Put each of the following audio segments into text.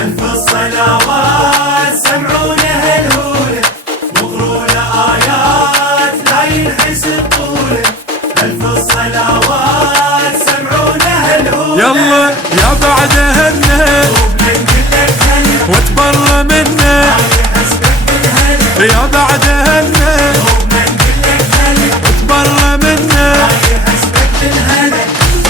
ألف الصلوات سمعونا هالهولة، وقروا له آيات لا ينحسب طوله. ألف الصلوات سمعونا هالهولة، يلا يا بعد هنا وتبرى منه يا بعد هنا وتبرى منه.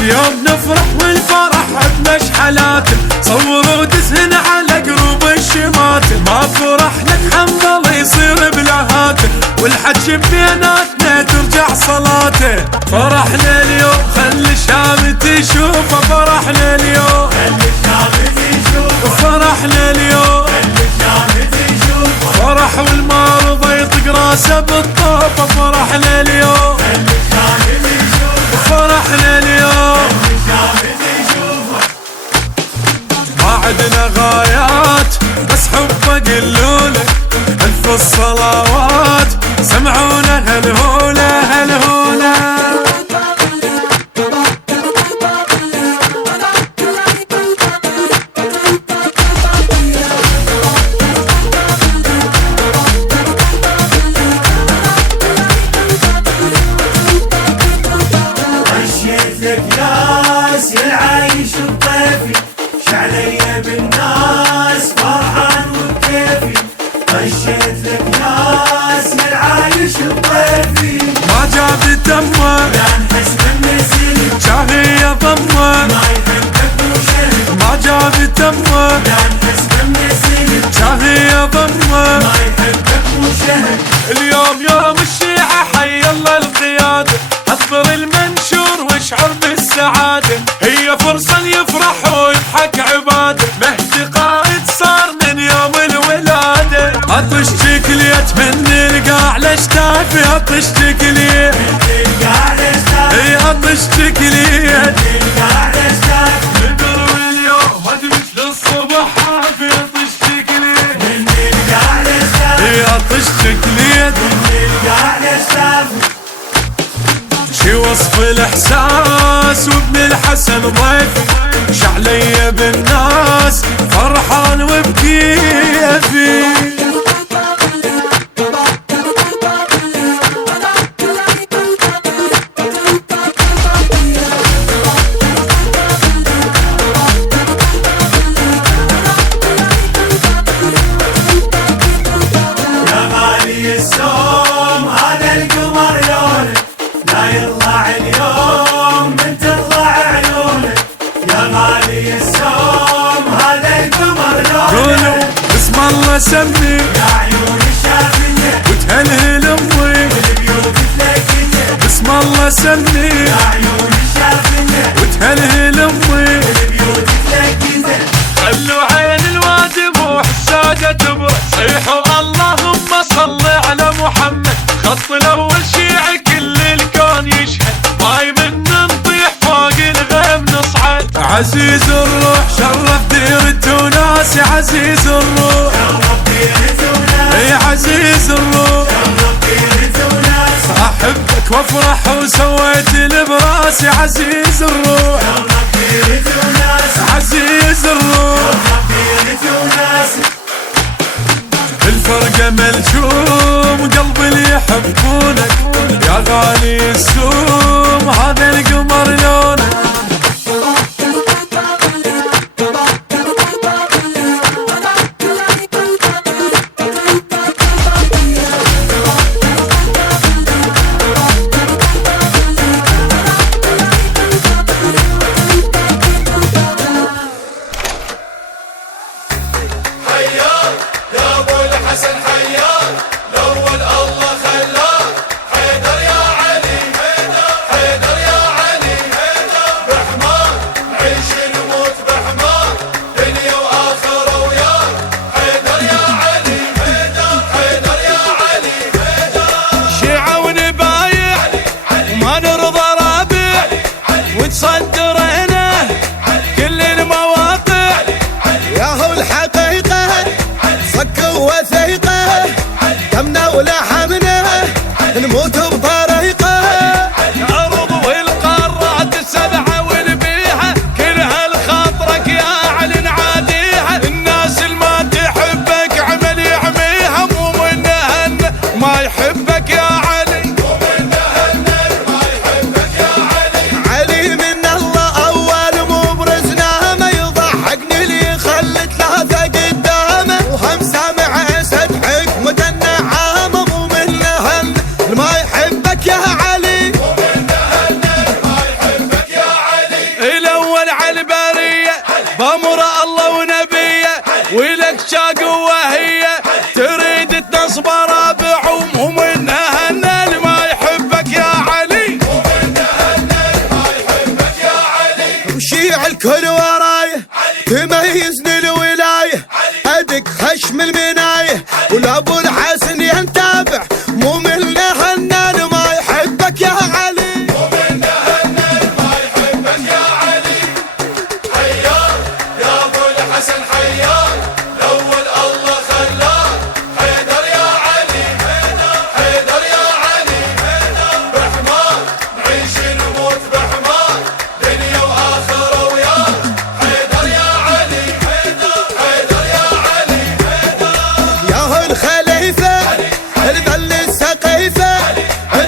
اليوم نفرح والفرح بمشحلاته، صوروا دزهن على قلوب الشماتة. ما فرح لك حنظل يصير بلهاته، والحج بيناتنا ترجع صلاته. فرحنا اليوم خلي الشام تشوفه، فرحنا اليوم فرحنا اليوم فرح والمرضى يطق راسه بالطوفة. فرحنا اليوم فرحنا اليوم ما عدنا غايات بس حبه قلوله. ألف الصلوات سمعونا هالهولة هالهولة. ياس يا العايش الطيفي، شعليا بالناس فرحان وبكيفي. طشيت لك ياس يا العايش الطيفي، ما جاب تمه لا نحس بالنسيم، شاهي ضمه ما يحبك وشهم. ما جاب تمه لا نحس بالنسيم، شاهي ضمه ما يحبك وشهم. اليوم يوم الشيعة حي الله القيادة، حضر المنشور واشعر بالسعادة. هي فرصة يفرح ويضحك عباده، مهدي قائد صار من يوم الولادة. عطش تكليت من القاع لشتافي، عطش تكليت هي عطش تكليت نقر اليوم هدمت للصبح حافي. عطش تكليت هي عطش تكليت شي وصف الاحساس وابن الحسن ضيفي، شعلي بالناس فرحان وبكيفي. يا غالي السوم هذا القمر لونه، لا يطلع اليوم من تطلع عيونه. يا غالي السوم هذا القمر قولوا لونه، بسم الله سمي يا عيون الشافية وتهلهل امي. والبيوت تلقيته، بسم الله سمي يا عيون الشافية وتهلهل امي. والبيوت تلقيته. خلوا عين الوادي بوح السادة تبرح، صيحوا اللهم صل على محمد. خط الاول شيعي كل الكون يشهد، ماي من نطيح فوق الغيم نصعد. عزيز الروح شرف ديرة وناس، يا عزيز الروح يا عزيز الروح. احبك وافرح وسويت البراس، يا عزيز الروح عزيز الروح. الفرقة ملجوم قلب اللي يحبونك، يا غالي السوم هذا القمر لونك. حيار يا ابو الحسن حيار، الاول الله خلاه. حيدر يا علي حيدر يا علي. عشاق وهي تريد تصبر بعموم انها النال ما يحبك يا علي. وشيع الكل ورايه تميزني الولايه ادق خشم المنايه والابو الحسن ينتابع مو من هنان ما يحبك يا علي. مو من هنان ما يحبك يا علي. حيار يا ابو الحسن حيار الاول الله خلاه حيدر يا علي. حيدر يا علي بحمار نعيش نموت بحمار دنيا واخره وياه. حيدر يا علي. حيدر يا علي. يا الخليفه الذل السقيفه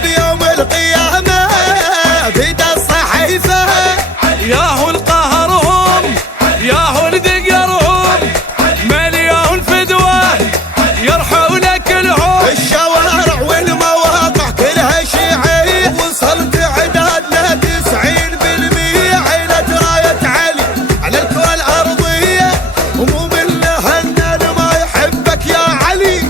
بيوم القيامه بيد الصحيفه. ياهو القهرهم ياهو الدقرهم مليون فدوه يرحوا لك الهم. الشوارع والمواقع كلها شيعيه وصلت عدادنا 90% عيلة راية علي على الكرة الأرضية ومو من هنان ما يحبك يا علي.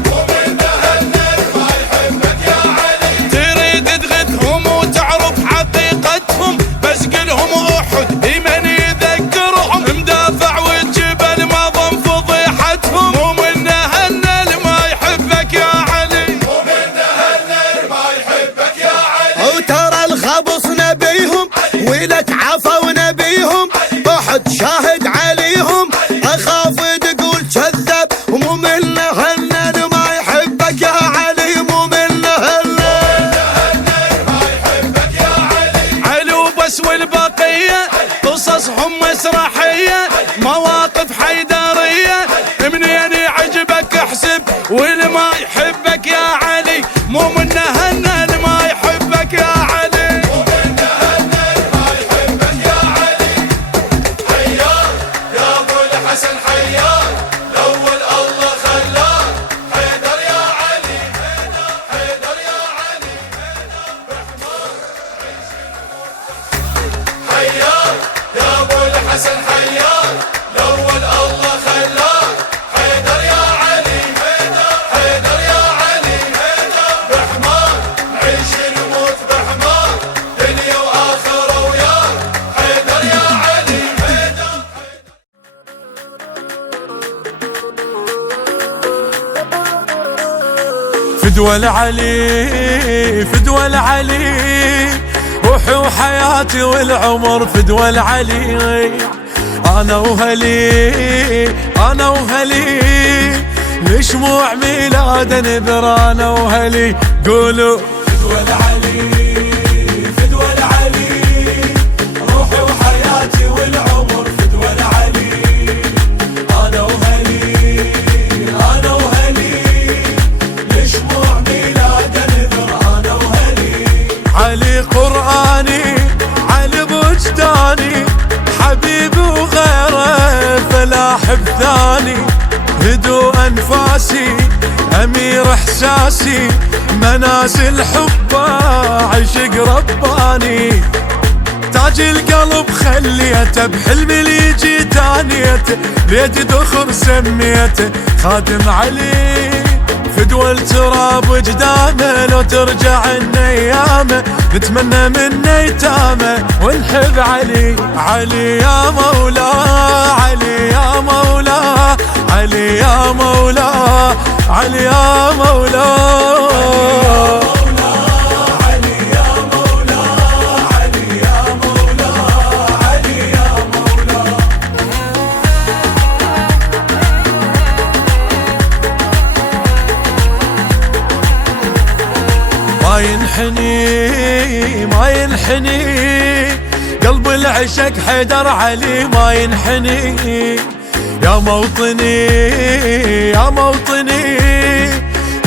تريد تغثهم وتعرف حقيقتهم بس قلهم احد بمن يذكرهم مدافع والجبل ما ضم فضيحتهم. مو من هنال ما يحبك يا علي. مو من هنان ما يحبك يا علي. وترى الخبص نبيهم ولك عفا ونبيهم احد شاهد عليهم اخاف تقول كذب ومو من هنان ما يحبك يا علي. مو من هنان علي وبس والبقيه قصصهم مسرحيه مواقف حيدريه منين يعجبك احسب والما يحبك يا علي. مو من هنال ما يحبك يا علي. حيار يا ابو الحسن حيار الاول الله خلاه حيدر يا علي. حيدر يا علي حيار يا ابو الحسن حيار الاول الله خلاه حيدر يا علي. حيدر يا علي بحمار نعيش نموت بحمار دنيا واخره وياه. حيدر يا علي. فدوى العلي فدوى العلي روحي وحياتي والعمر فدوى العلي. انا وهلي انا وهلي لشموع ميلاد نذر انا وهلي قولوا فدوى العلي فدوى العلي روحي وحياتي والعمر فدوى العلي. انا وهلي انا وهلي لشموع ميلاد نذر انا وهلي. علي قرآني علي بوجداني حبيبي وغيره فلا حب ثاني. هدوء انفاسي امير احساسي منازل حبه عشق رباني. تاج القلب خليته بحلمي اللي يجي تانيته بيد دخر سميته خادم علي. فدوى التراب وجدامه لو ترجع النيامه نتمنى منه يتامه ونحب علي. علي يا مولاه علي يا مولاه علي يا مولاه علي يا مولاه. ما ينحني ما ينحني قلب العشق حيدر علي ما ينحني. يا موطني يا موطني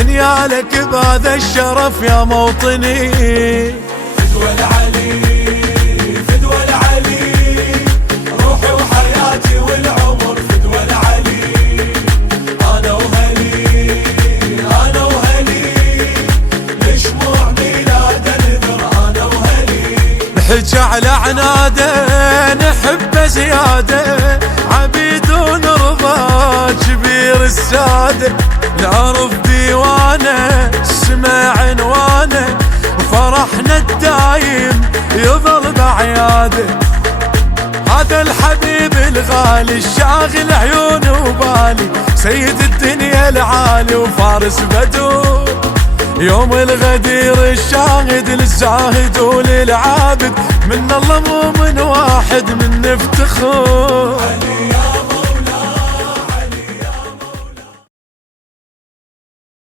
نيالك بهذا الشرف يا موطني. فدوى العلي فدوى العلي روحي وحياتي والعمر فدوى العلي. انا وهلي انا وهلي لشموع ميلاد نذر انا وهلي. نحكي على عناده نحبه زياده عبيد ونرضى كبير فرحنا الدايم يظل بعياده. هذا الحبيب الغالي الشاغل عيون وبالي، سيد الدنيا العالي وفارس بدور. يوم الغدير الشاهد للزاهد وللعابد، من الله مو من واحد من نفتخر.